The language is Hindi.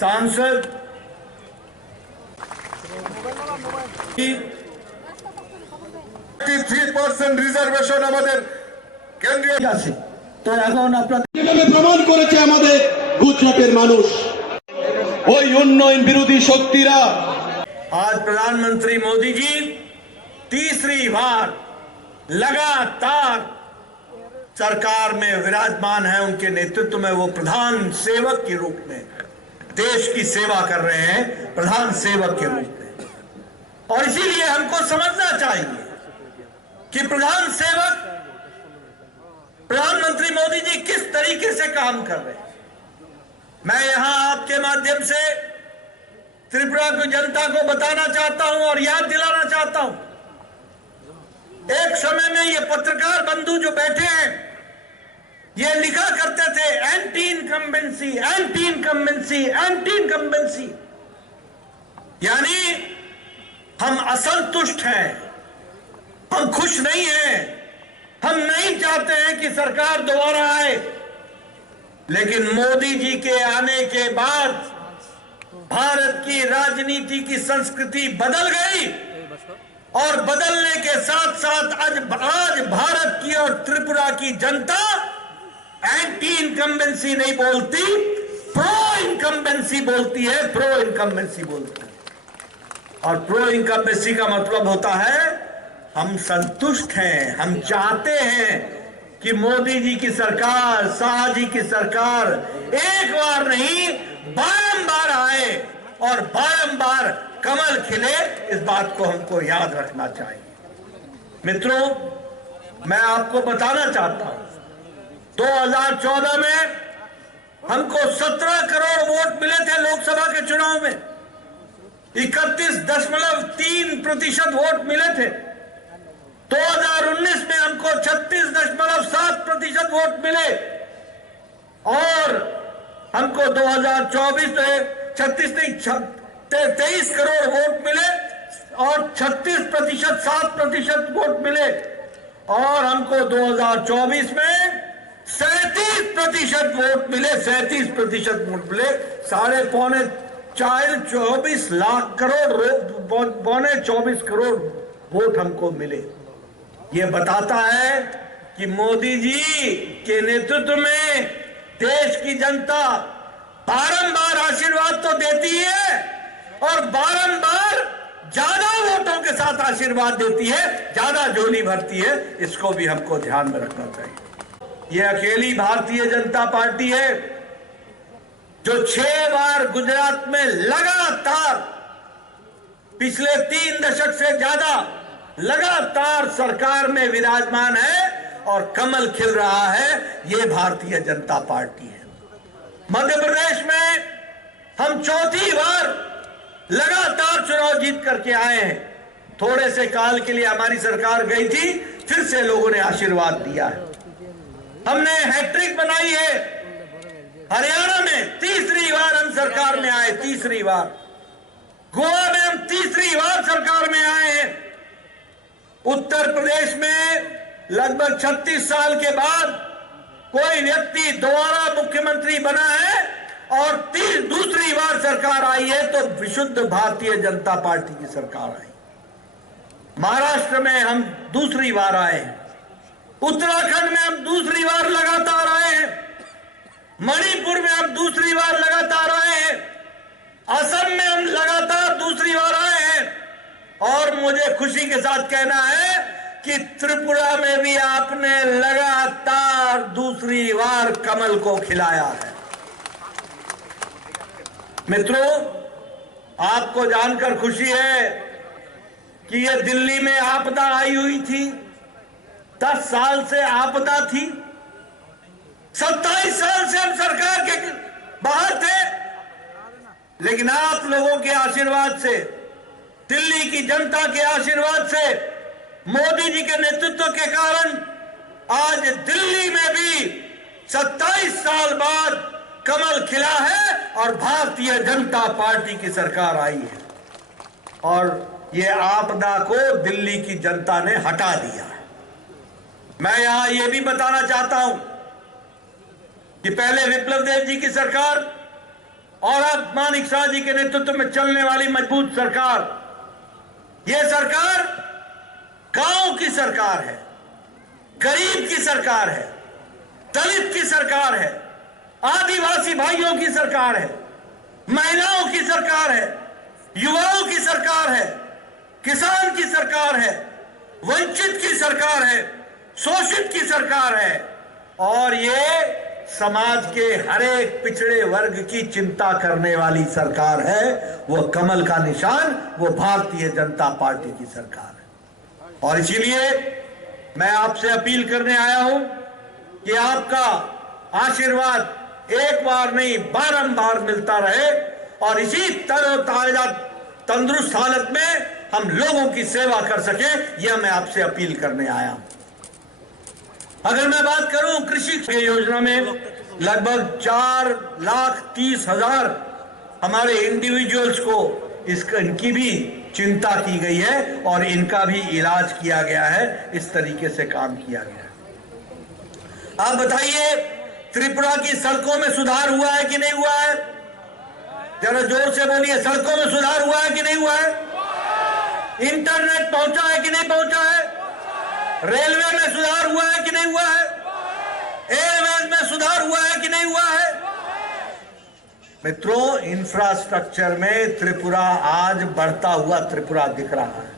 सांसद 3% রিজার্ভেশন আমাদের কেন্দ্রীয় আছে। তো এখন আপনাদের প্রমাণ করেছে আমাদের গুজরাটের মানুষ। ওই উন্নয়ন বিরোধী শক্তিরা आज प्रधानमंत्री मोदी जी तीसरी बार लगातार सरकार में विराजमान है। उनके नेतृत्व में वो प्रधान सेवक के रूप में देश की सेवा कर रहे हैं, प्रधान सेवक के रूप में। और इसीलिए हमको समझना चाहिए कि प्रधान सेवक प्रधानमंत्री मोदी जी किस तरीके से काम कर रहे हैं। मैं यहां आपके माध्यम से त्रिपुरा की जनता को बताना चाहता हूं और याद दिलाना चाहता हूं, एक समय में ये पत्रकार बंधु जो बैठे हैं ये लिखा करते थे anti incumbency, anti incumbency, anti incumbency, यानी हम असंतुष्ट हैं, हम खुश नहीं हैं, हम नहीं चाहते हैं कि सरकार दोबारा आए। लेकिन मोदी जी के आने के बाद भारत की राजनीति की संस्कृति बदल गई और बदलने के साथ साथ आज भारत की और त्रिपुरा की जनता एंटी इनकम्बेंसी नहीं बोलती, प्रो इनकम्बेंसी बोलती है, प्रो इनकम्बेंसी बोलती है। और प्रो इनकम्बेंसी का मतलब होता है हम संतुष्ट हैं, हम चाहते हैं कि मोदी जी की सरकार, शाह जी की सरकार एक बार नहीं बारंबार आए और बारंबार कमल खिले। इस बात को हमको याद रखना चाहिए। मित्रों, मैं आपको बताना चाहता हूं 2014 में हमको 17 करोड़ वोट मिले थे लोकसभा के चुनाव में, 31.3% वोट मिले थे। 2019 में हमको 36.7% वोट मिले और हमको 2024 में 23 करोड़ वोट मिले और 36%, 7% वोट मिले। और हमको 2024 में 37% वोट मिले, 37% वोट मिले। 24 लाख करोड़, 24 करोड़ वोट हमको मिले। ये बताता है कि मोदी जी के नेतृत्व में देश की जनता बारंबार आशीर्वाद तो देती है और बारंबार ज्यादा वोटों के साथ आशीर्वाद देती है, ज्यादा झोली भरती है। इसको भी हमको ध्यान में रखना चाहिए। ये अकेली भारतीय जनता पार्टी है जो 6 बार गुजरात में लगातार पिछले 3 दशक से ज्यादा लगातार सरकार में विराजमान है और कमल खिल रहा है। ये भारतीय जनता पार्टी है। मध्य प्रदेश में हम 4थी बार लगातार चुनाव जीत करके आए हैं। थोड़े से काल के लिए हमारी सरकार गई थी, फिर से लोगों ने आशीर्वाद दिया है। हमने हैट्रिक बनाई है। हरियाणा में 3री बार हम सरकार में आए, 3री बार। गोवा में हम 3री बार सरकार में आए हैं। उत्तर प्रदेश में लगभग 36 साल के बाद कोई व्यक्ति दोबारा मुख्यमंत्री बना है और 2री बार सरकार आई है तो विशुद्ध भारतीय जनता पार्टी की सरकार आई। महाराष्ट्र में हम 2री बार आए हैं। उत्तराखंड में हम 2री बार लगातार आए हैं। मणिपुर में हम 2री बार लगातार आए हैं। असम में हम लगातार 2री बार आए हैं। और मुझे खुशी के साथ कहना है कि त्रिपुरा में भी आपने लगातार 2री बार कमल को खिलाया है। मित्रों, आपको जानकर खुशी है कि ये दिल्ली में आपदा आई हुई थी। 10 साल से आपदा थी। 27 साल से हम सरकार के बाहर थे, लेकिन आप लोगों के आशीर्वाद से, दिल्ली की जनता के आशीर्वाद से, मोदी जी के नेतृत्व के कारण आज दिल्ली में भी 27 साल बाद कमल खिला है और भारतीय जनता पार्टी की सरकार आई है। और ये आपदा को दिल्ली की जनता ने हटा दिया है। मैं यहां ये भी बताना चाहता हूं कि पहले विप्लव देव जी की सरकार और अब मानिक शाह जी के नेतृत्व में चलने वाली मजबूत सरकार, यह सरकार गांव की सरकार है, गरीब की सरकार है, दलित की सरकार है, आदिवासी भाइयों की सरकार है, महिलाओं की सरकार है, युवाओं की सरकार है, किसान की सरकार है, वंचित की सरकार है, शोषित की सरकार है, और ये समाज के हर एक पिछड़े वर्ग की चिंता करने वाली सरकार है। वो कमल का निशान, वो भारतीय जनता पार्टी की सरकार है। और इसीलिए मैं आपसे अपील करने आया हूं कि आपका आशीर्वाद एक बार नहीं बारंबार मिलता रहे और इसी तरोताजा तंदुरुस्त हालत में हम लोगों की सेवा कर सके, यह मैं आपसे अपील करने आया हूं। अगर मैं बात करूं कृषि की योजना में लगभग 4,30,000 हमारे इंडिविजुअल्स को इनकी भी चिंता की गई है और इनका भी इलाज किया गया है। इस तरीके से काम किया गया है। आप बताइए, त्रिपुरा की सड़कों में सुधार हुआ है कि नहीं हुआ है? जरा जोर से बोलिए, सड़कों में सुधार हुआ है कि नहीं हुआ है? इंटरनेट पहुंचा है कि नहीं पहुंचा है? रेलवे में सुधार हुआ है कि नहीं हुआ है? एयरवेज में सुधार हुआ है कि नहीं हुआ है? मित्रों, इंफ्रास्ट्रक्चर में त्रिपुरा आज बढ़ता हुआ त्रिपुरा दिख रहा है।